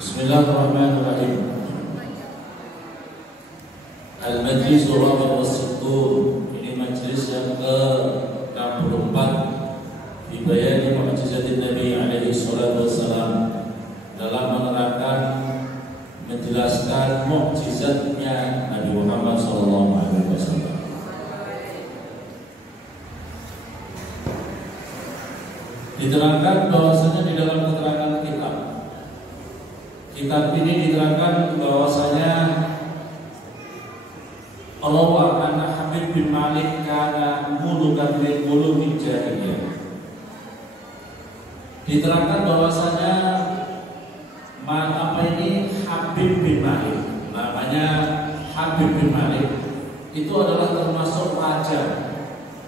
Bismillahirrahmanirrahim. Al-Majlis Rabi' was-Sittun. Ini majlis yang ke-64 di bayani mu'jizatin Nabi alaihi salatu wassalam, dalam menerangkan, menjelaskan mu'jizatnya Nabi Muhammad sallallahu alaihi wasallam. Diterangkan bahwasanya di dalam keterangan kitab ini diterangkan bahwasanya Allah anna Habib bin Malik kana mulukan min mulukin jahiliyah. Diterangkan bahwasanya apa ini Habib bin Malik, namanya Habib bin Malik, itu adalah termasuk raja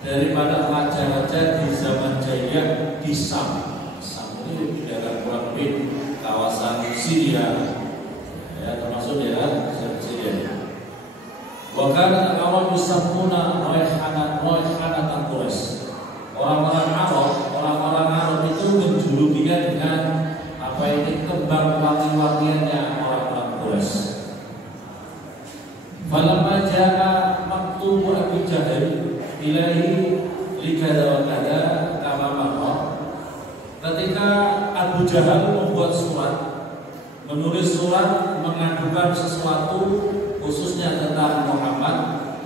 daripada raja-raja di zaman jahiliyah di Sam. Sam ini di daerah kurang lebih kawasan Syria, ya, termasuk daerah Syria. Bahkan awal musamuna Raihanat Quraisy. Orang-orang Arab itu menjulukinya dengan apa ini kembang wangi-wangiannya orang-orang Quraisy. Falamma jaa maktubu Abi Jahal ilahi likada wa kada kama maqal. Ketika Abu Jahal membuat surat, menulis surat mengadukan sesuatu khususnya tentang Muhammad,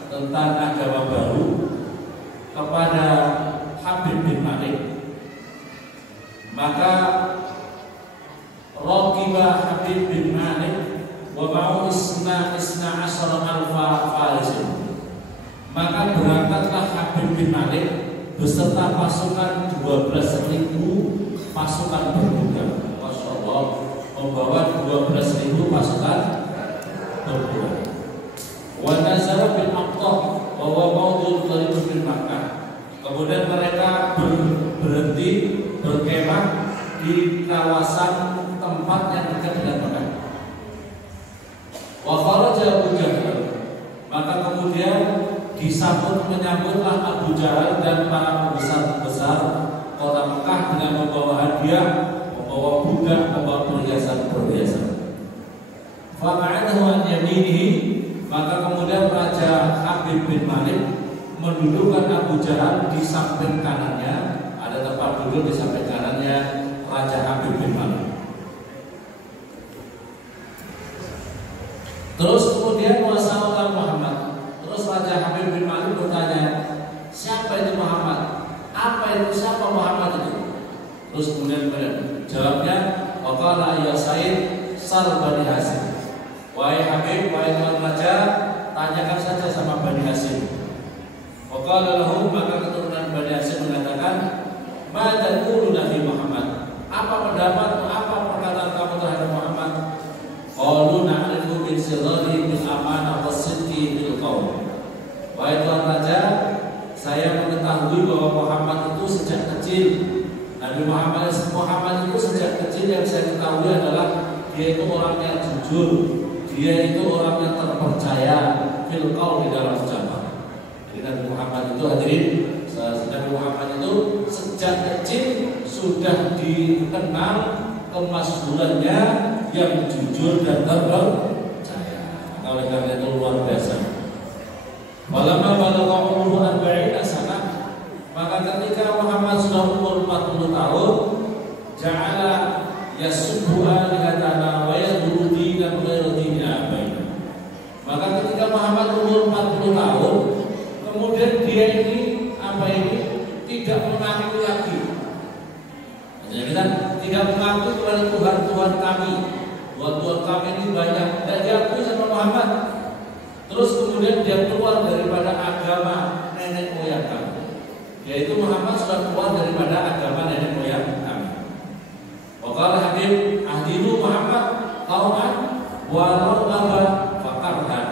tentang agama baru kepada Habib bin Malik, maka Raqibah Habib bin Malik wa ma'u isna asyara alfa farisin. Maka berangkatlah Habib bin Malik beserta pasukan 12.000 pasukan berkuda. Masya Allah, membawa 12.000 pasukan berkuda. Wa nazara bin Aqtah wa huwa mawdul qaribun min Makkah. Kemudian mereka berhenti berkemah di kawasan tempat yang dekat dengan Makkah. Wa kharaja Abu Jahal. Maka kemudian menyambutlah Abu Jahal dan para pembesar kota Mekah dengan membawa hadiah, membawa budak, membawa perhiasan-perhiasan. Fama'anahu an yaminihi. Maka kemudian Raja Habib bin Malik mendudukkan Abu Jahal di samping kanannya. Ada tempat duduk di samping kanannya Raja Habib bin Malik. Terus kemudian wasallallahu Muhammad. Terus Raja Habib bin Malik bertanya, siapa itu Muhammad? Apa itu, siapa Muhammad itu? Terus kemudian jawabnya, waqala ya Said sal Bani Hasyim. Wahai Habib, wahai Tuan Raja, tanyakan saja sama Bani Hasyim. Waqala lahum, maka keturunan Bani Hasyim mengatakan, ma taquluna fi Muhammad? Apa pendapatmu, apa perkataan kamu terhadap Muhammad? Qalu na'rifu min sirrihi bil amanah was-sidqi bil qaul. Wahai Tuan Raja, saya mengetahui bahwa Muhammad itu sejak kecil, Nabi Muhammad itu sejak kecil yang saya ketahui adalah dia itu orang yang jujur, dia itu orang yang terpercaya fil qaul, di dalam ucapan. Jadi Nabi Muhammad itu, hadirin, Nabi Muhammad itu sejak kecil sudah dikenal kemasyhurannya yang jujur dan terpercaya. Oleh karena itu luar biasa. Walamma balagha umruhu 40 sana, maka ketika Muhammad sudah umur 40 tahun, ja'ala yasubbu alihatana wa yadhuru dinan ghairu dini abaina. Maka ketika Muhammad umur 40 tahun, kemudian dia ini tidak mengaku lagi. Maksudnya kita tidak mengaku kepada Tuhan kami. Tuhan kami ini banyak, tidak diakui sama Muhammad. Terus kemudian dia keluar daripada agama nenek moyang kami. Yaitu Muhammad sudah keluar daripada agama nenek moyang kami. Waqala Habib ahdilu Muhammad qauman wa ra'aba faqarhan.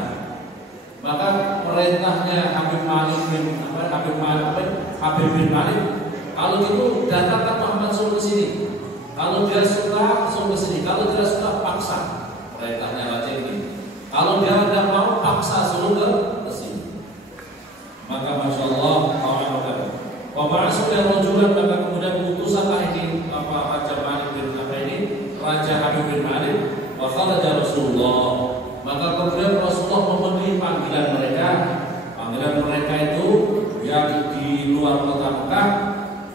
Maka perintahnya Habib bin Malik, kalau gitu datangkan Muhammad suruh ke sini. Kalau dia suka suruh ke sini, kalau tidak suka paksa. Perintahnya raja ini. Kalau dia tidak mau, paksa suruh ke sini. Maka Masya Allah, Bapak sudah rojulan, maka kemudian putusanlah ini Raja Habib bin Malik Wa kharaja Rasulullah, maka kemudian Rasulullah memenuhi panggilan mereka. Panggilan mereka itu yang di luar kota Mekah.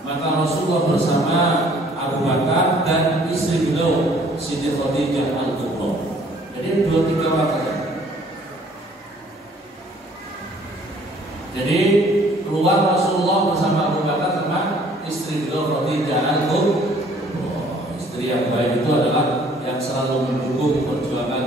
Maka Rasulullah bersama Abu Bakar dan istri beliau Siti Khadijah Al-Kubra. Jadi 2-3 orang saja. Jadi keluar Rasulullah bersama Abu Bakar sama istri beliau Khadijah Al-Kubra. Istri yang baik itu adalah yang selalu mendukung perjuangan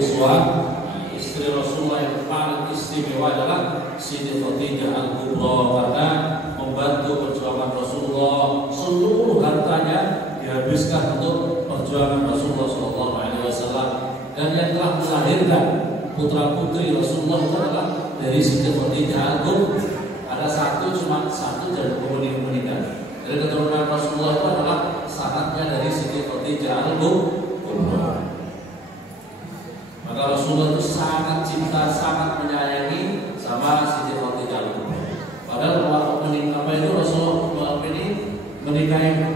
suami. Istri Rasulullah yang paling istimewa adalah Siti Khadijah Al-Kubra, karena membantu perjuangan Rasulullah. Seluruh hartanya dihabiskan untuk perjuangan Rasulullah SAW. Dan yang telah melahirkan putra putri Rasulullah itu adalah dari Siti Khadijah Al-Kubra. Ada cuma satu dan kemudian meninggal. Dari keturunan Rasulullah itu adalah sanadnya dari Siti Khadijah Al-Kubra. Maka Rasulullah itu sangat cinta, sangat menyayangi sama Siti Khadijah Al-Kubra. Padahal Rasulullah ini menikahi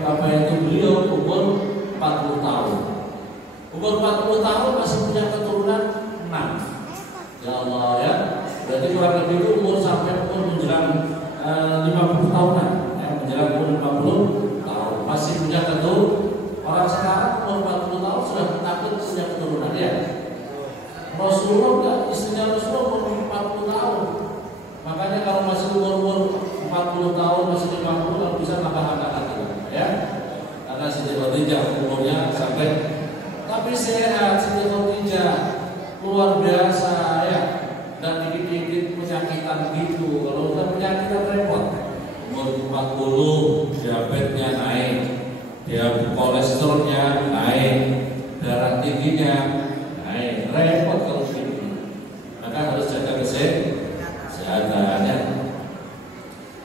beliau umur 40 tahun. Umur 40 tahun masih punya keturunan 6. Ya Allah ya. Berarti kurang lebih itu umur sampai umur menjelang 50 tahunan, ya, menjelang umur 50 tahun masih punya keturunan. Orang sekarang umur 40 tahun sudah takut punya keturunan ya. Rasulullah enggak, istrinya Rasulullah umur 40 tahun. Makanya kalau masih umur 40 tahun, masih 50 kalau bisa nambah anak lagi ya. Karena Siti Khadijah umurnya sampai, tapi sehat Siti Khadijah luar biasa ya. Dan dikit-dikit penyakitan gitu. Kalau udah penyakitan repot. Umur 40 diabetesnya naik, kolesterolnya naik, darah tingginya naik, repot kalau begitu. Maka harus jaga kesehatannya.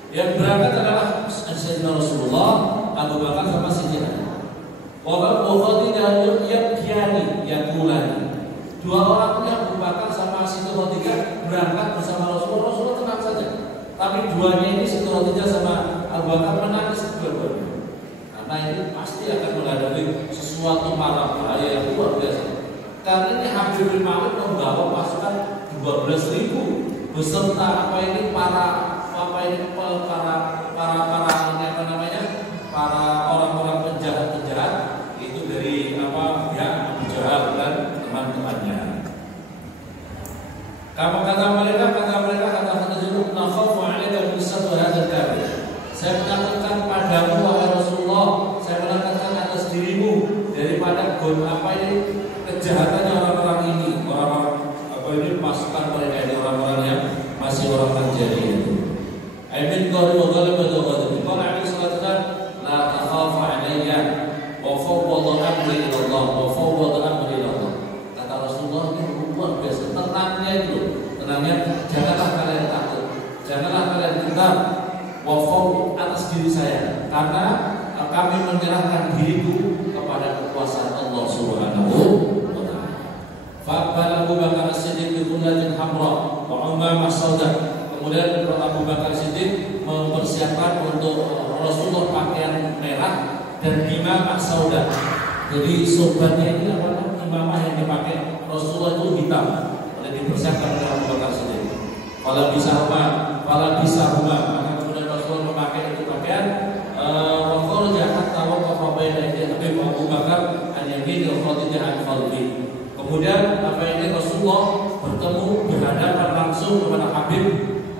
Yang berangkat adalah Sayyidina Rasulullah, Abu Bakar sama Siti Khadijah. Khadijah yang mulai. Dua orang yang Abu Bakar sama Siti Khadijah berangkat bersama Rasulullah. Rasulullah tenang saja. Tapi duanya ini Siti Khadijah sama Abu Bakar menangis dua-duanya. Karena ini pasti akan menghadapi sesuatu mara bahaya yang luar biasa. Karena ini Habib bin Malik membawa pasukan 12.000 beserta para orang-orang penjahat itu dari pihak Abu Jahal dan teman-temannya. Kata Khadijah, "Nakhafu 'alaika bisat wa hadzal kafir." Saya menakutkan padamu wahai Rasulullah, saya menakutkan atas dirimu daripada kejahatannya orang-orang ini, pasukan mereka ini, orang-orang yang masih orang terjadi itu. Amin qawli wa ghalib wa ghadab. Qala alaihi salatu wasallam, la takhafu 'alayya wa fawwad amri ila Allah wa fawwad amri ila Allah. Kata Rasulullah ini luar biasa tenangnya itu. Tenangnya, janganlah kalian takut, janganlah kalian gentar wa fawwad atas diri saya, karena kami menyerahkan diriku kepada kekuasaan Allah Subhanahu wa taala. Fa'bala Abu Bakar As-Siddiq bi qullatin hamra wa umamah sauda. Kemudian Abu Bakar Siddiq mempersiapkan untuk Rasulullah pakaian merah dan imamah sauda. Jadi sorbannya ini imamah yang dipakai Rasulullah itu hitam. Dan dipersiapkan oleh Abu Bakar Siddiq. Kalau bisa huma, maka kemudian Rasulullah memakai itu pakaian. Waktu jahat tahu kepabean dia Habib Abu Bakar an-Yamin wa Khadijah al-Khalfi. Kemudian Rasulullah bertemu berhadapan langsung kepada Habib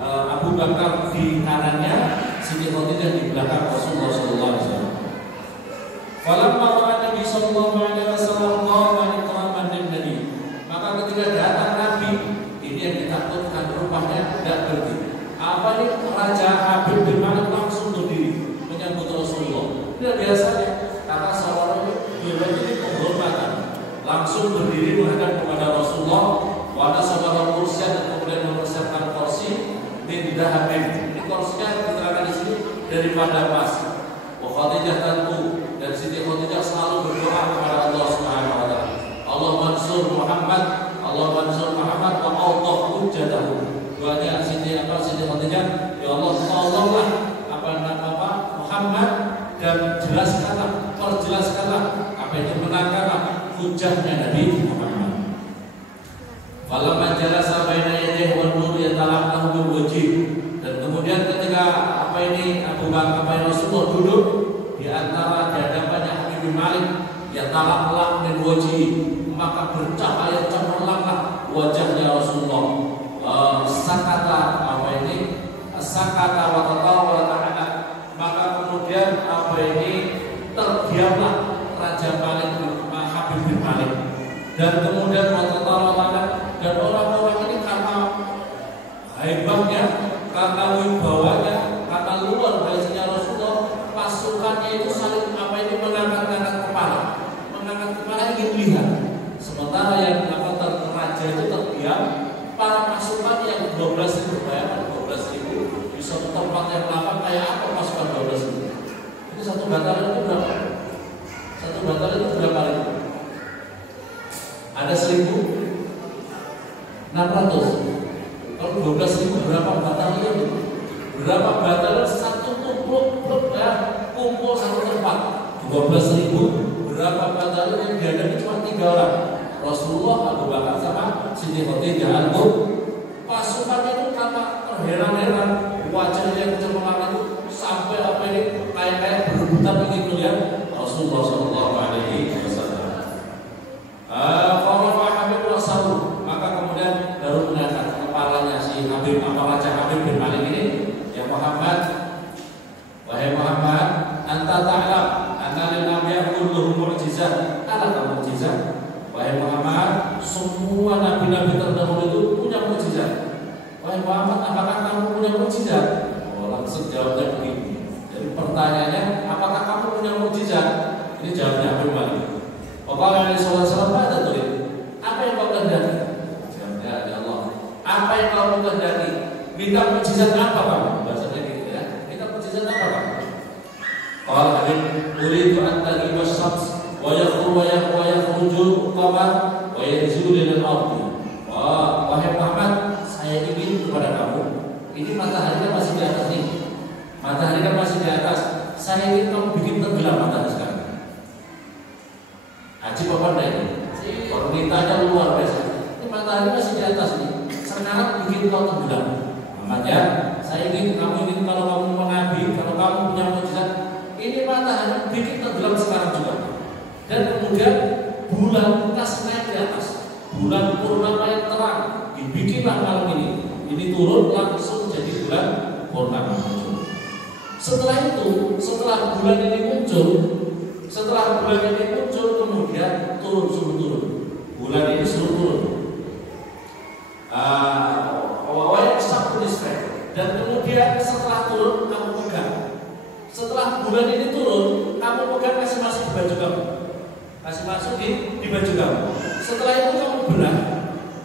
Abu Bakar di kanannya, Siti Khadijah di belakang Rasulullah sallallahu alaihi wasallam. Falamma ra'a Nabi sallallahu alaihi wasallam qama ikraman lin-nabi. Maka ketika datang Nabi, ini yang ditakutkan rupanya tidak berdiri. Ini Raja Habib bin Malik langsung berdiri menyambut Rasulullah. Tidak biasanya, karena seorang beliau ini penghormatan. Langsung berdiri menghadap kepada Rasulullah, wana sahabat kursi dan kemudian mempersiapkan kursi min dahabin. Ini kursinya diterangkan di sini daripada emas. Wa Khadijah tentu, dan Siti Khadijah selalu berdoa kepada Allah Subhanahu wa taala. Allah mansur Muhammad wa Allah hujjatahu. Doanya Siti Khadijah, ya Allah tolonglah Muhammad dan perjelaskanlah apa itu, menangkanlah hujahnya Nabi Muhammad. Falamma jalasa baina yadayhi wan nur yatalaqahu bil wajh. Dan kemudian ketika Abu Bakar Rasulullah duduk di antara hadapannya Habib bin Malik, yatalaqah min wajhi, maka bercahaya cemerlanglah wajahnya Rasulullah. Sakata wa tatawa ta'ala, maka kemudian terdiamlah Raja Malik Habib bin Malik, dan kemudian wa tatawa ta'ala, dan orang-orang ini karena hebatnya, karena wibawanya, karena luar biasanya Rasulullah, pasukannya itu saling mengangkat kepala ingin lihat. Sementara yang raja itu terdiam, para pasukan yang 12.000, bayangkan 12.000 di suatu tempat yang lapang kayak apa pasukan 12.000? Ini satu batalion itu berapa? Satu batalion itu berapa ribu? Ada 1.600. Kalau 12.000 berapa batalion? Berapa batalion satu kumpul satu tempat? 12.000. Berapa batalion yang dihadapi cuma 3 orang? Rasulullah, Abu Bakar sama Siti Khadijah. Pasukannya itu karena terheran-heran, wajahnya yang cemerlang itu sampai kayak berebutan ingin melihat Rasulullah Shallallahu Alaihi Wasallam. Farafa Habib Rasul, maka kemudian baru mengangkat kepalanya si Habib, Raja Habib bin Malik ini, ya Muhammad, wahai Muhammad, anta ta'lam anna lil anbiya kulluhum mu'jizat, ada mu'jizat. Wahai Muhammad, semua nabi-nabi terdahulu itu punya mukjizat. Wahai Muhammad, apakah kamu punya mukjizat? Oh, langsung jawabnya begini. Jadi pertanyaannya, apakah kamu punya mukjizat? Ini jawabnya Habib Malik. Pokoknya Nabi SAW ada tulis. Apa yang kau kehendaki? Jawabnya ya Allah. Apa yang kau kehendaki? Minta mukjizat apa kamu? Bahasanya gitu ya. Minta mukjizat apa kamu? Kalau Habib, uridu an taghiba syams wa yakhrujul qamar wa yanzulu lil ardi. Wahai Muhammad, saya ingin kepada kamu, ini matahari kan masih di atas nih. Matahari kan masih di atas. Saya ingin kamu bikin tenggelam matahari sekarang. Ajib apa enggak ini? Permintaannya luar biasa. Ini matahari masih di atas nih. Sekarang bikin kau tenggelam. Makanya saya ingin kamu kalau kamu mengabi, kalau kamu punya mukjizat, ini matahari bikin tenggelam sekarang juga. Dan kemudian bulan kasih naik di atas, bulan purnama yang terang dibikinlah malam ini turun langsung jadi bulan purnama. Setelah itu, setelah bulan ini muncul, kemudian turun. Bulan ini suruh turun. Dan kemudian setelah turun kamu pegang. Setelah bulan ini turun, kamu pegang masing-masing di baju kamu. Masuk di baju kamu. Setelah itu kamu belah.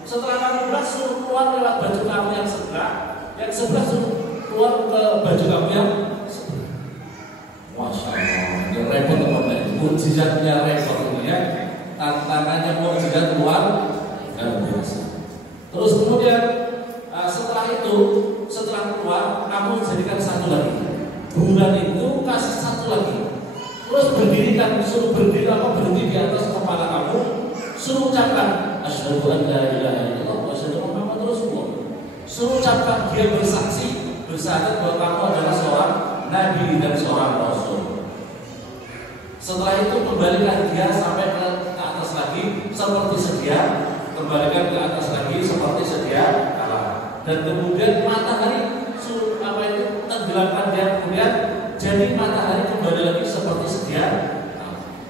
Setelah kamu belah, suruh keluar lewat baju kamu yang sebelah suruh keluar ke baju kamu yang sebelah. Masya Allah, ini repot teman-teman. Mukjizatnya repot ini ya. Tantangannya mukjizat luar biasa. Terus kemudian setelah keluar, kamu jadikan satu lagi. Bulan itu kasih satu lagi. Terus suruh berdiri berhenti di atas kepala kamu, suruh ucapkan asyhadu an la ilaha illallah wa asyhadu anna Muhammadar Rasulullah. Suruh ucapkan, dia bersaksi, bersyahadat bahwa kamu adalah seorang nabi dan seorang rasul. Setelah itu kembalikan dia sampai ke atas lagi seperti sedia, kembalikan ke atas lagi seperti sedia kala. Dan kemudian matahari suruh tenggelamkan dia, kemudian jadi matahari kembali lagi seperti sedia.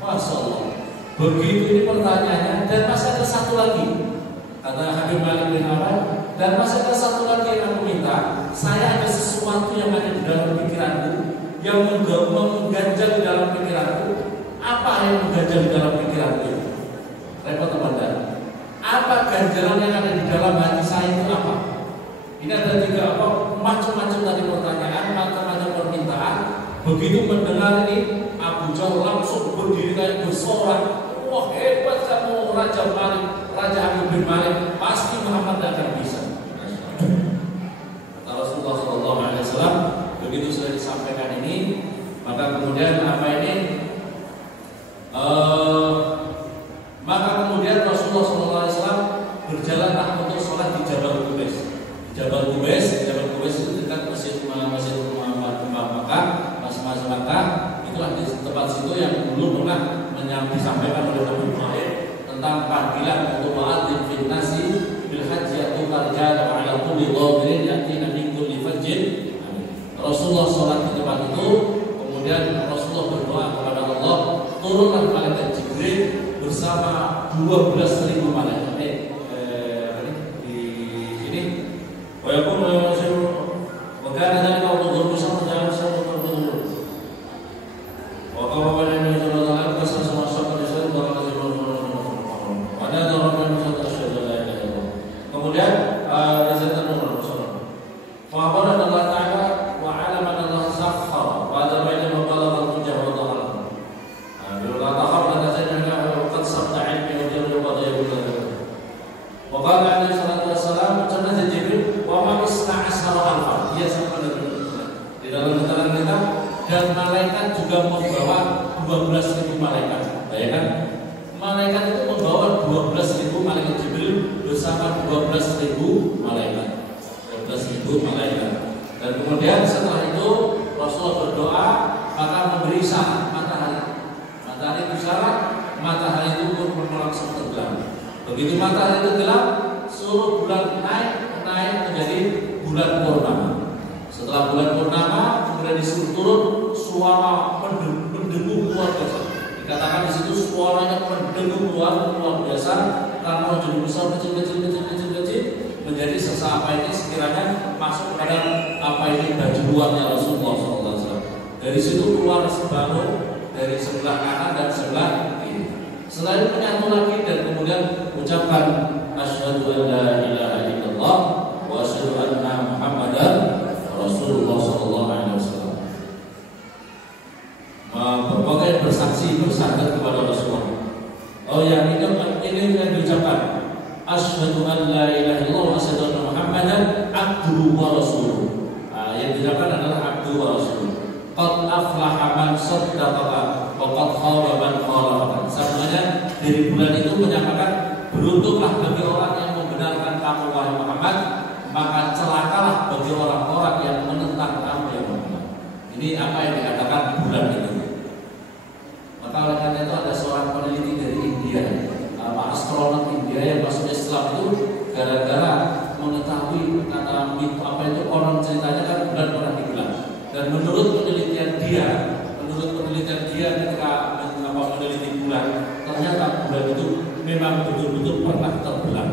Masya Allah. Begitu ini pertanyaannya. Dan masih ada satu lagi, kata Habib Malik bin Awad, dan masih ada satu lagi yang aku minta. Saya ada sesuatu yang ada di dalam pikiranku, yang mengganjal di dalam pikiranku. Apa yang mengganjal di dalam pikiranku? Repot teman-teman. Apa ganjalan yang ada di dalam hati saya itu apa? Ini ada 3 macam-macam tadi pertanyaan, macam-macam permintaan. Begitu mendengar ini, Abu Jahal langsung berdiri kayak bersorak. Wah, hebat kamu Raja Malik, Raja Habib bin Malik. Pasti Muhammad tidak akan bisa. Kata Rasulullah SAW, begitu sudah disampaikan ini, maka kemudian maka disampaikan oleh Nabi Muhammad tentang panggilan untuk wa'adzin fil nasi bil haji tuqarja wa ala kulli dhamirin yatina min kulli fajjin. Rasulullah sholat di tempat itu, kemudian Rasulullah berdoa kepada Allah, turunlah malaikat Jibril bersama 12.000 malaikat. Di sini, walaupun wakana dari kau turun bersama dalam satu turun. Wakau pada ini turun dalam kasar sama sama di sana dalam ada dalam satu syahadat. Kemudian di sana turun bersama. Wahana Allah Taala wa alama Allah sakhar wa ada baina mabalagh al-hujjah wa dhahar. Bila tahap ada saja qad sabta ilmi wa yaqulu. Wa qala alaihi salatu wassalam kana Jibril wa ma ista'asara alfa. Dia sampai di dalam keterangan kita dan malaikat juga membawa 12.000 malaikat. Bayangkan malaikat itu membawa 12.000 malaikat Jibril bersama 12.000 malaikat. 12.000 malaikat. Dan kemudian setelah itu Rasulullah berdoa, maka memberi syarat matahari. Matahari itu syarat, matahari itu pun langsung tenggelam. Begitu matahari itu gelap, seluruh bulan naik menjadi bulan purnama. Setelah bulan purnama, kemudian disuruh turun suara mendengung luar biasa. Dikatakan di situ suaranya mendengung luar biasa karena jadi besar kecil menjadi sesak apa ini sekiranya masuk pada apa ini baju luarnya Rasulullah SAW. Dari situ keluar sebangun dari sebelah kanan dan sebelah kiri. Setelah itu menyatu lagi dan kemudian ucapkan asyhadu an la ilaha illallah wa asyhadu anna Muhammadan Rasulullah sallallahu alaihi wasallam. Berbagai bersaksi bersyahadat kepada Rasulullah. Oh ya, ini yang diucapkan asyhadu an la ilaha illallah wa asyhadu anna Muhammadan abduhu wa rasuluh. Yang diucapkan adalah abduhu wa rasuluh. Qad aflaha man saddaqaka wa qad khaba man khalafaka. Sebenarnya dari bulan itu menyatakan beruntunglah bagi orang yang membenarkan kamu wahai Muhammad, maka celakalah bagi orang-orang yang menentang kamu ya Muhammad. Ini apa yang dikatakan bulan itu. Maka oleh karena itu ada seorang peneliti dari India, astronom India yang masuk Islam itu gara-gara mengetahui kata apa itu orang ceritanya kan bulan pernah digelar. Dan menurut penelitian dia ketika meneliti bulan, ternyata bulan itu memang betul-betul pernah terbelah.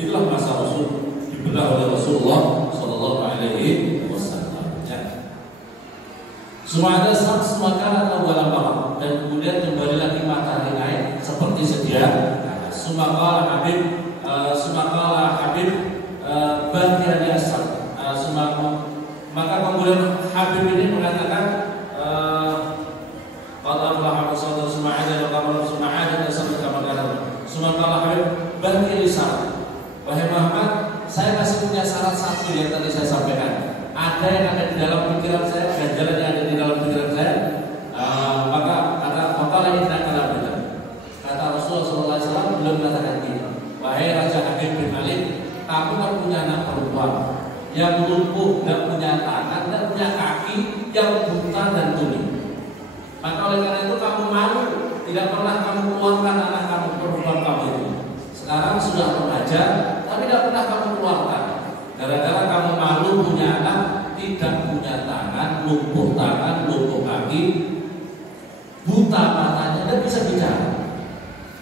Itulah masa Rasul dibelah oleh Rasulullah Sallallahu Alaihi Wasallam. Semua ada semakan atau dalam malam dan kemudian kembali lagi matahari naik seperti sedia. Sumakala Habib bagian asal. Maka kemudian Habib ini mengatakan qala Allah Rasulullah Subhanahu wa ta'ala Subhanahu dan sampai kemana. Sumakala Habib bagian lisan. Wahai Muhammad, saya masih punya syarat satu yang tadi saya sampaikan. Ada yang ada di dalam pikiran saya, ganjalan yang ada di dalam pikiran saya. Maka ini tidak kalah benar. Kata Rasulullah SAW belum mengatakan gini. Wahai Raja Habib bin Malik, kamu kan punya anak perempuan yang lumpuh, tidak punya tangan, tidak punya kaki, yang buta dan tuli. Maka oleh karena itu kamu malu, tidak pernah kamu keluarkan anak kamu perempuan kamu itu. Sekarang sudah remaja, tapi tidak pernah kamu keluarkan. Gara-gara kamu malu punya anak, tidak punya tangan, lumpuh kaki, buta matanya, dan bisa bicara.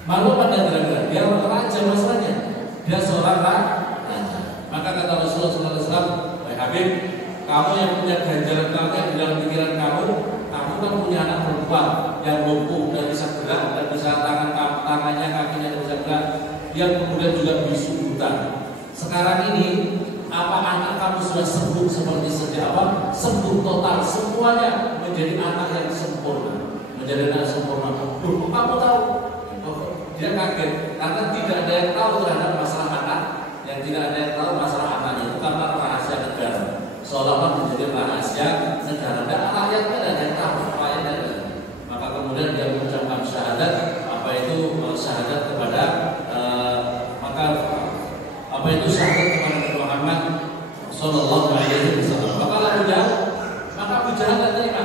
Malu pada gara-gara dia raja masalahnya, dia seorang raja. Maka kata Rasulullah SAW, wahai Habib, kamu yang punya ganjaran kamu yang di dalam pikiran kamu kan punya anak perempuan yang lumpuh dan bisa gerak dan bisa tangannya, kakinya dan bisa gerak, yang kemudian juga bisu buta. Sekarang ini apa anak kamu sudah sembuh seperti sejak awal? Sembuh total, semuanya menjadi anak yang sempurna, menjadi anak sempurna. Kamu tahu? Dia kaget karena tidak ada yang tahu terhadap masalah anak, yang tidak ada yang tahu masalah anaknya itu karena rahasia negara. Seolah-olah menjadi rahasia negara. Dan rakyatnya ada yang tahu, rakyatnya ada. Maka kemudian dia mengucapkan syahadat, apa itu syahadat kepada maka apa itu syahadat kepada Nabi Muhammad Sallallahu Alaihi Wasallam. Maka Abu Jahal terima.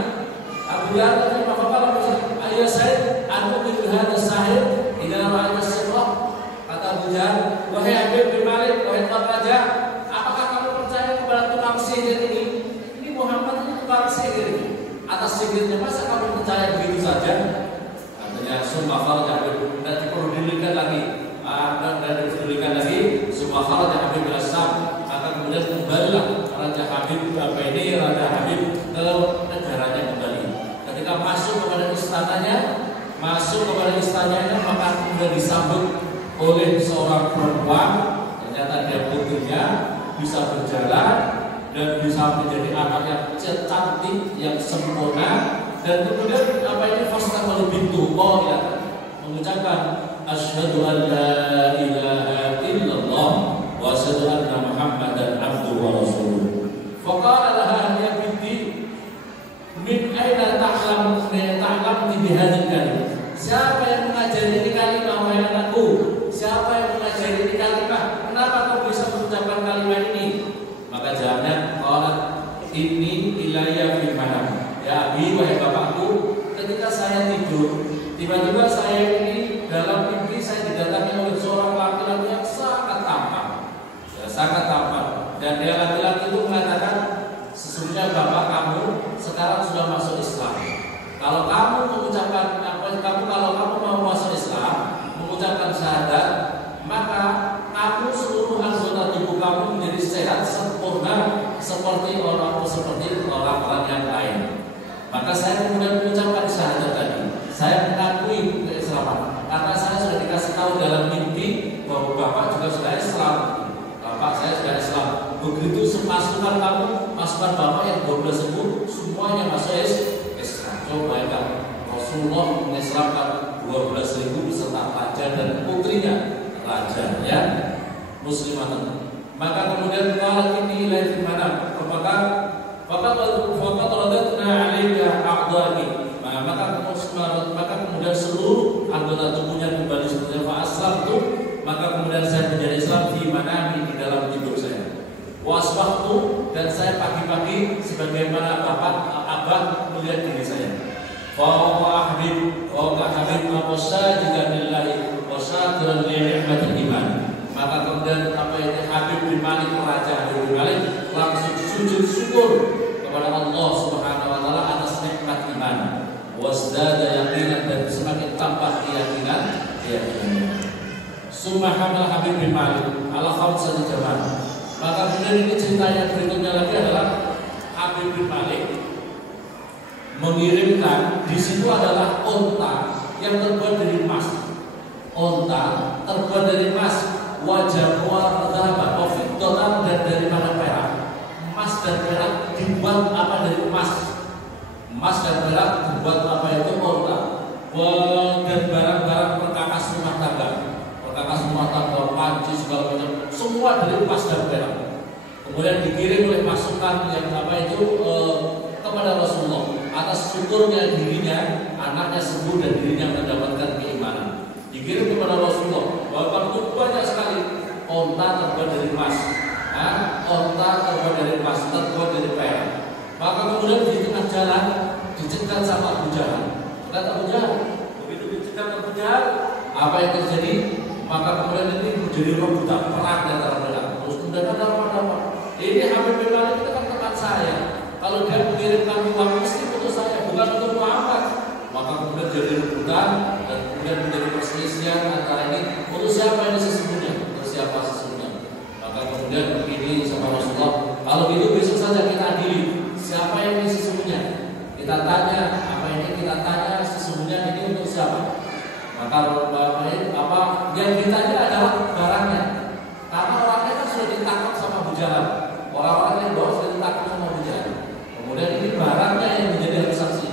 Abu Jahal terima. Maka Abu Jahal, ayah saya, aku Abu Jahal, wahai Habib bin Malik, wahai Tuan Raja, apakah kamu percaya kepada tukang sihir ini? Ini Muhammad itu tukang sihir ini. Atas sihirnya masa kamu percaya begitu saja? Katanya summa kharaja Habib, dan diperdulikan lagi, summa kharaja Habib bin Aslam, maka kemudian kembalilah Raja Habib Raja Habib ke negaranya kembali. Ketika masuk kepada istananya, maka kemudian disambut oleh seorang perempuan. Ternyata dia putrinya, bisa berjalan dan bisa menjadi anak yang cantik, yang sempurna. Dan kemudian fastaqbalu bintu ya, mengucapkan asyhadu an la ilaha illallah wa asyhadu anna Muhammadan abduhu wa rasuluh. Faqala laha ya binti min aina ta'lamti bihadzal kalimah. Siapa yang mengajari ini kalimat, wahai anakku? Siapa yang mengajari ini kalimat? Kenapa kau bisa mengucapkan kalimat ini? Maka jawabnya, qalat inni ilayya fi manam. Ya abi, wahai bapakku, ketika saya tidur, tiba-tiba saya ini dalam mimpi saya didatangi oleh seorang laki-laki yang sangat tampan. Ya, sangat tampan. Dan dia laki-laki itu mengatakan, sesungguhnya bapak kamu sekarang sudah masuk Islam. Kalau kamu mengucapkan kalau kamu mau masuk Islam, mengucapkan syahadat, maka kamu seluruh anggota tubuh kamu menjadi sehat sempurna seperti orang-orang yang lain. Maka saya kemudian mengucapkan syahadat tadi. Saya mengakui keislaman karena saya sudah dikasih tahu dalam mimpi bahwa bapak juga sudah Islam. Bapak saya sudah Islam. Begitu pasukan kamu, pasukan bapak yang 12.000 semuanya masuk Islam. Coba ya, Rasulullah mengislamkan 12.000 beserta raja dan putrinya, raja ya, muslimah. Maka kemudian kalau ini lain di mana? Maka radatna 'alaika a'dhari. Maka kemudian seluruh anggota tubuhnya kembali seperti aslamtu. Maka kemudian saya menjadi Islam di mana di dalam tidur saya. Wasbahtu, dan saya pagi-pagi sebagaimana abah melihat diri saya. Fa Habib juga lillahi wa syakiran li ni'matil iman. Maka kemudian Habib bin Malik, Raja Habib bin Malik langsung sujud syukur kepada Allah Subhanahu wa taala atas nikmat iman. Wasdada yaqinan, dan semakin tambah keyakinan. Summa hamal Habib bin Malik ala khamsati jamal. Maka kemudian ini ceritanya berikutnya lagi adalah Habib bin Malik mengirimkan, di situ adalah onta yang terbuat dari emas. Onta terbuat dari emas, wajah dzahab, fiddah, dan dari mana perak. Emas dan perak dibuat dari emas. Emas dan perak dibuat itu onta. Dan barang-barang perkakas rumah tangga, panci segala macam, semua dari emas dan perak. Kemudian dikirim oleh pasukan yang kepada Rasulullah atas syukurnya dirinya, anaknya sembuh dan dirinya mendapatkan keimanan. Dikirim kepada Rasulullah bahwa itu banyak sekali onta terbuat dari emas, onta terbuat dari emas, terbuat dari perak. Maka kemudian di tengah jalan dicegat sama Abu Jahal. Begitu dicegat Abu Jahal, apa yang terjadi? Maka kemudian ini menjadi rebutan perang antara mereka. Terus kemudian ada apa? Ini Habib bin Malik itu kan teman saya. Kalau dia mengirimkan uang mesti untuk saya, bukan untuk Muhammad. Maka kemudian jadi rebutan dan kemudian menjadi perselisihan antara ini. Untuk siapa ini sesungguhnya? Untuk siapa sesungguhnya? Maka kemudian begini sama Rasulullah. Kalau gitu besok saja kita adili. Siapa yang ini sesungguhnya? Kita tanya sesungguhnya ini untuk siapa? Maka yang ditanya adalah barangnya. Karena orangnya kan sudah ditangkap sama Abu Jahal. Orang-orang yang bawa sudah ditangkap sama Abu Jahal. Kemudian ini barangnya yang menjadi saksi.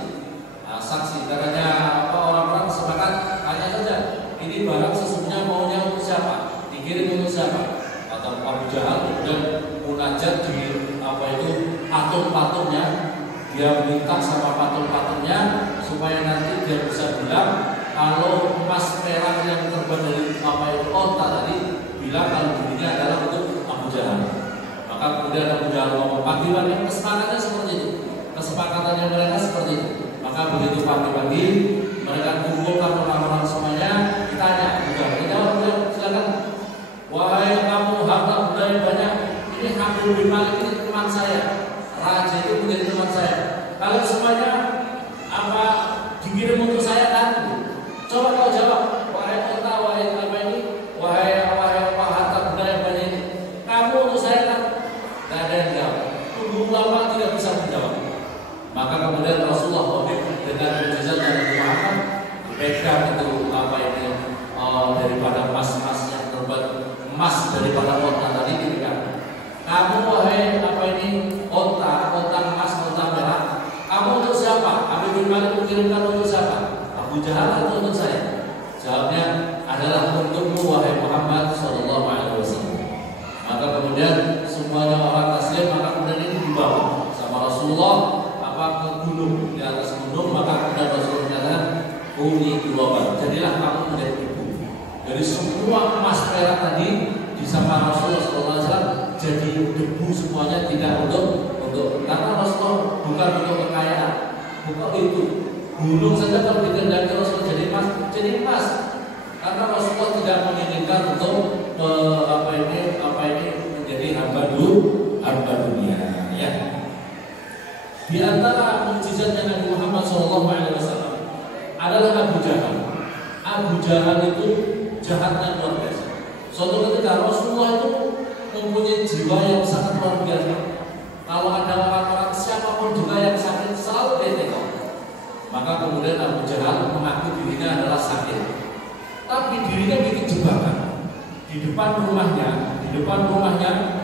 Saksi katanya orang-orang sepakat tanya saja. Ini barang sesungguhnya maunya untuk siapa? Dikirim untuk siapa? Atau Abu Jahal kemudian munajat di patung-patungnya. Dia minta sama patung-patungnya supaya nanti dia bisa bilang kalau emas perak yang terbuat dari onta tadi, bilang kalau dirinya adalah untuk Abu Jahal. Maka kemudian Abu Jahal ngomong pagi-pagi, kesepakatannya seperti itu. Kesepakatannya mereka seperti itu. Maka begitu pagi-pagi mereka kumpulkan orang-orang semuanya, ditanya Abu Jahal, silakan. adalah untukmu wahai Muhammad sallallahu alaihi wasallam. Maka kemudian semuanya orang taslim, maka kemudian ini dibawa sama Rasulullah ke gunung, di atas gunung. Maka kemudian Rasulullah menyatakan uni dua, jadilah kamu menjadi ibu. Dari semua emas perak tadi di sama Rasulullah SAW jadi debu semuanya, tidak untuk karena Rasulullah bukan untuk kekayaan, bukan itu. Gunung saja kalau dikendaki Rasulullah jadi emas. Karena Rasulullah tidak menginginkan untuk apa ini menjadi hamba dunia, ya. Di antara mukjizatnya Nabi Muhammad SAW adalah Abu Jahal. Abu Jahal itu jahatnya luar biasa. Suatu ketika Rasulullah itu mempunyai jiwa yang sangat luar biasa. Kalau ada orang-orang siapapun juga yang sakit selalu ditengok. Maka kemudian Abu Jahal mengaku dirinya adalah sakit, tapi dirinya bikin jebakan di depan rumahnya.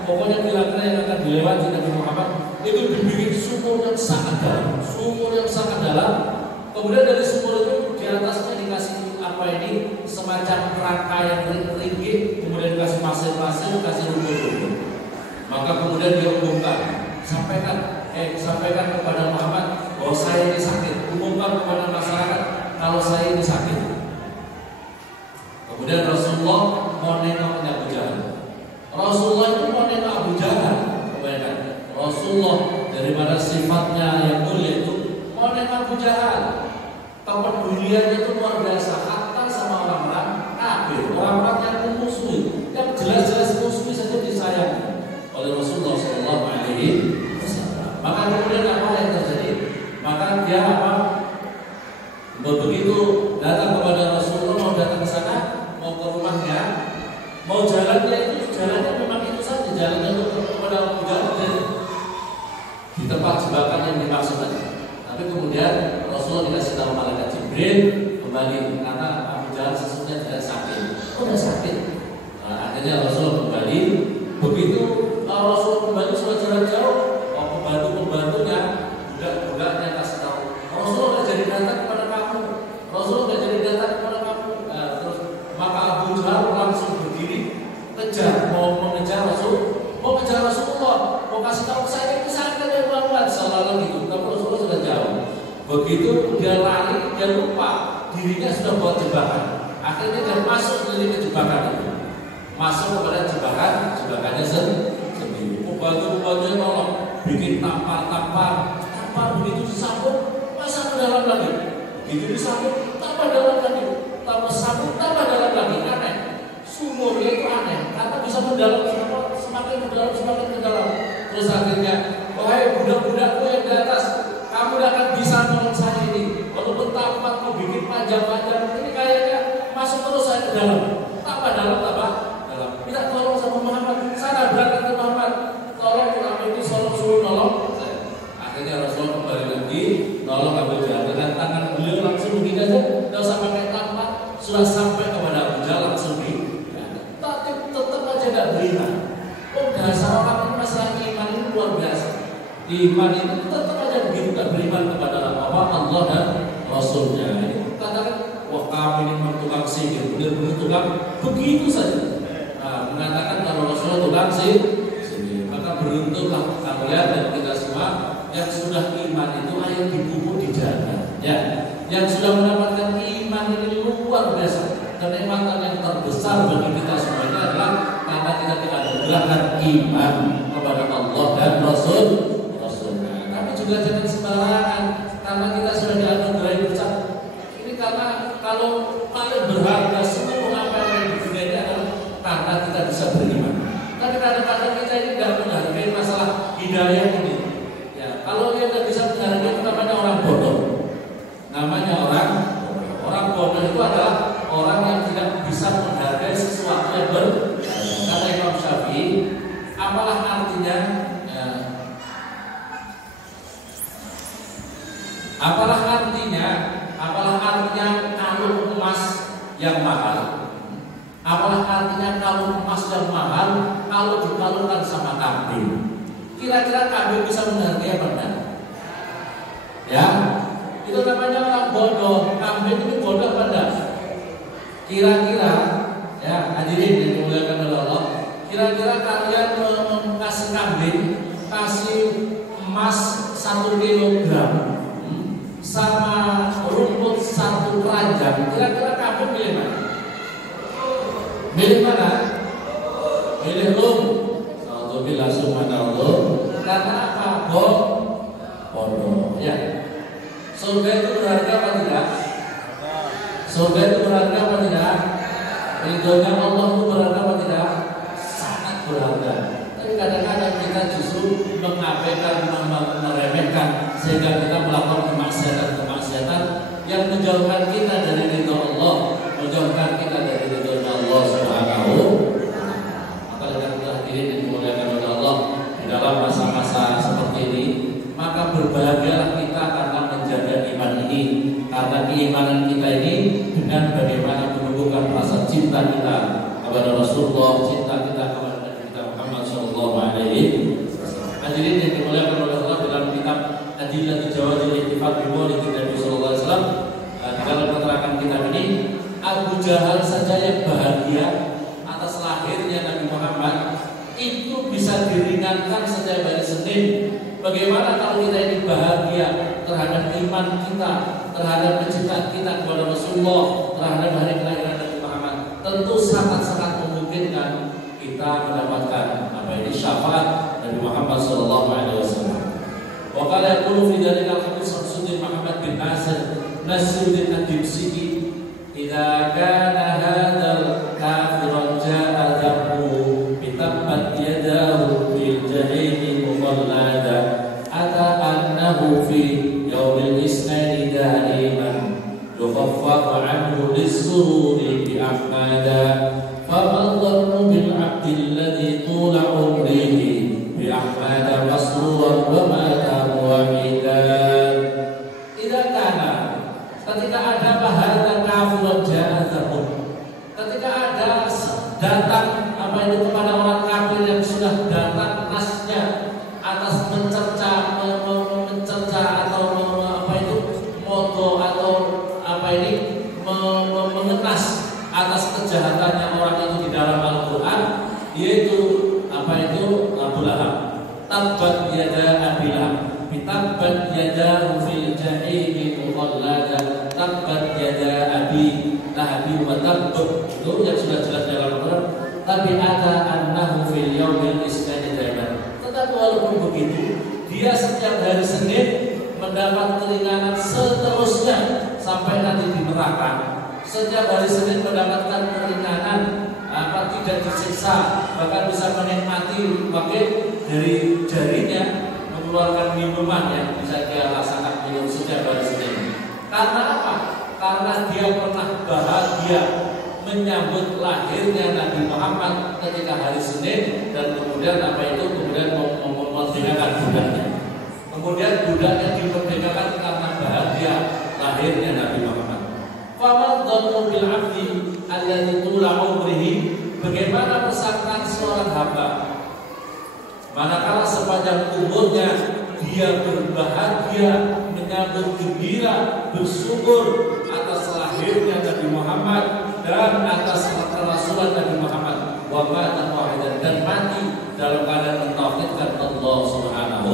Pokoknya kira-kira yang akan dilewati Nabi Muhammad itu dibikin sumur yang sangat dalam. Kemudian dari sumur itu di atasnya dikasih semacam kerangka yang ringgit, kemudian dikasih pasir, dikasih rumput. Maka kemudian dia umumkan, sampaikan kepada Muhammad bahwa saya ini sakit. Umumkan kepada masyarakat kalau saya ini sakit. Kemudian Rasulullah mau nengok Abu Jahal. Rasulullah itu mau nengok Abu Jahal. Kemudian Rasulullah daripada sifatnya yang mulia itu mau nengok Abu Jahal. Kepeduliannya itu luar biasa, hatta sama orang-orang kafir, orang-orang yang memusuhi, yang jelas-jelas musuhi saja disayangi oleh Rasulullah SAW. Maka kemudian apa yang terjadi? Maka dia begitu datang kepada Rasulullah, mau datang ke sana, mau ke rumahnya, mau jalannya memang itu saja, jalannya kepada Abu Jahal di tempat jebakan yang dimaksud tadi. Tapi kemudian Rasulullah dikasih tahu malaikat Jibril kembali karena Abu Jahal sesungguhnya tidak sakit. Udah sakit. Nah, akhirnya Rasulullah kembali. Begitu Rasulullah kembali sudah jalan jauh, pembantunya budak-budaknya kasih tahu Rasulullah nggak jadi datang kepada kamu. Terus maka Abu Jahal langsung berdiri mau mengejar Rasulullah, mau kasih tahu saya itu sakit ya Muhammad sallallahu gitu. Tapi Rasulullah sudah jauh. Begitu dia lari, dia lupa dirinya sudah buat jebakan. Akhirnya dia masuk ke jebakan itu, masuk kepada jebakannya sendiri. Pembantu-pembantunya tolong bikin tampar begitu disambut, masa ke dalam lagi. Begitu disambut, tambah dalam lagi, tambah dalam lagi. Aneh, sumurnya itu aneh, karena bisa mendalam semakin ke dalam. Terus akhirnya, wahai budak-budakku yang di atas, kamu tidak akan bisa nolong saya ini. Walaupun tampar mau bikin panjang-panjang, ini kayaknya masuk terus saya ke dalam. Tambah dalam. Minta tolong sama Muhammad. Sana berangkat ke Muhammad. Tolong kami itu suruh nolong. Akhirnya Rasulullah kembali lagi, nolong Abu Jahal dengan tangan beliau langsung begini aja, tidak usah pakai tampar, sudah sampai kepada Abu Jahal langsung tapi tetap aja tidak beriman. Dasar orang ini masalah iman ini luar biasa. Iman itu tetap aja begitu, tidak beriman kepada Allah dan Rasulnya. Ini katakan, wah kami ini memang tukang sihir, benar-benar tukang begitu saja. Nah, mengatakan kalau Rasulullah tukang sihir, maka beruntunglah kalian dan kita semua yang sudah iman itu ayo dipupuk dijaga, ya. Yang sudah mendapatkan iman ini luar biasa. Kenikmatan yang terbesar bagi kita semuanya adalah karena kita tidak menggerakkan iman kepada Allah dan Rasulnya. Tapi juga jangan sembarangan karena kita sudah dianugerahi berkat. Ini karena kalau paling berharga seluruh apa yang di dunia ini adalah karena kita bisa beriman. Tapi kadang-kadang kita ini tidak menghargai masalah hidayah ini. Kalau dia tidak bisa menghargai itu namanya orang bodoh. Orang bodoh itu adalah orang yang tidak bisa menghargai sesuatu yang kata Imam Syafi'i, apalah artinya kalung emas yang mahal? Apalah artinya kalung emas yang mahal kalau dikalungkan sama kambing? Kira-kira kambing bisa menghargai apa enggak? Ya, itu namanya orang bodoh. Kambing itu bodoh apa enggak? Kira-kira ya hadirin yang dimuliakan oleh Allah, kira-kira kalian kasih kambing, kasih emas 1 kilogram sama rumput 1 keranjang, kira-kira kamu pilih mana? Pilih mana? Pilih lum. Alhamdulillah subhanallah. Karena apa? Bodoh. Ya. Surga itu berharga apa tidak? Surga itu berharga apa tidak? Ridhonya Allah itu berharga apa tidak? Sangat berharga. Tapi kadang-kadang kita justru mengabaikan, meremehkan, sehingga kita melakukan kemaksiatan yang menjauhkan kita dari ridho Allah, menjauhkan kita dari ridho Allah Subhanahu. Maka dengan kita hadirin yang dimuliakan oleh Allah, di dalam masa-masa seperti ini, maka berbahagialah kita karena menjaga iman ini, karena keimanan kita ini dengan bagaimana menumbuhkan rasa cinta kita kepada Rasulullah, cinta kita kepada Nabi kita Muhammad Sallallahu Alaihi Wasallam. Hadirin yang dimuliakan oleh Allah, dalam kitab Adillah Jawazil Ihtifal bi Maulid Nabi Sallallahu Alaihi Wasallam, dalam keterangan kitab ini, Abu Jahal saja yang bahagia atas lahirnya Nabi Muhammad itu bisa diringankan setiap hari Senin. Bagaimana kalau kita ini bahagia terhadap iman kita, terhadap kecintaan kita kepada Rasulullah, terhadap hari kelahiran Nabi Muhammad? Tentu sangat-sangat memungkinkan kita mendapatkan syafaat Nabi Muhammad Sallallahu Alaihi Wasallam. Wa qala yaqulu fi dzalika al-Habib Syamsuddin Muhammad bin Nasiruddin Ad-Dimsyiki, idza kana hadzal kafirun ja'a damu bi tabbat yadahu bil jahili muqallada في يوم الاثنين دائما يخفف عنه للسرور بأحمدا فما الظن بالعبد الذي طول عمره بأحمد مسرورا ومات موحدا. إذا كان ketika ada bahasa kafir ja'atahum, ketika ada datang apa itu kepada orang kafir yang sudah datang nasnya atas mencerca atau apa itu moto atau apa ini mengenas atas kejahatannya orang itu di dalam Al-Quran, yaitu apa itu Abu Lahab. Tabbat yada Abi Lahab, tabbat yada fil jahimi muqallada, tabbat yada Abi Lahab wa tabb, itu yang sudah jelas dalam Al-Quran. Tapi ada annahu fil yaumil isnani daiman. Tetapi walaupun begitu, dia setiap hari Senin mendapat keringanan seterusnya sampai nanti di neraka. Setiap hari Senin mendapatkan keringanan, tidak disiksa, bahkan bisa menikmati pakai dari jarinya mengeluarkan minuman yang bisa dia rasakan minum setiap hari Senin. Karena apa? Karena dia pernah bahagia menyambut lahirnya Nabi Muhammad ketika hari Senin, dan kemudian memerdekakan budaknya. Kemudian budaknya dimerdekakan karena bahagia lahirnya Nabi Muhammad. Faman dhannu bil 'abdi alladhi tula umrihi, bagaimana persangkaan seorang hamba manakala sepanjang umurnya dia berbahagia, menyambut gembira, bersyukur atas lahirnya Nabi Muhammad dan atas kerasulan Nabi Muhammad, wa mata wahidan, dan mati dalam keadaan mentauhidkan Allah Subhanahu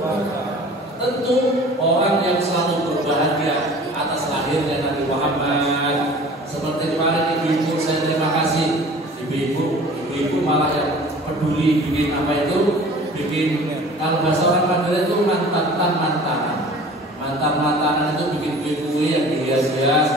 wa ta'ala. Tentu orang yang selalu berbahagia atas lahirnya Nabi Muhammad, seperti kemarin ibu-ibu, saya terima kasih ibu-ibu malah yang peduli bikin apa itu, bikin kalau bahasa orang Madura itu mantan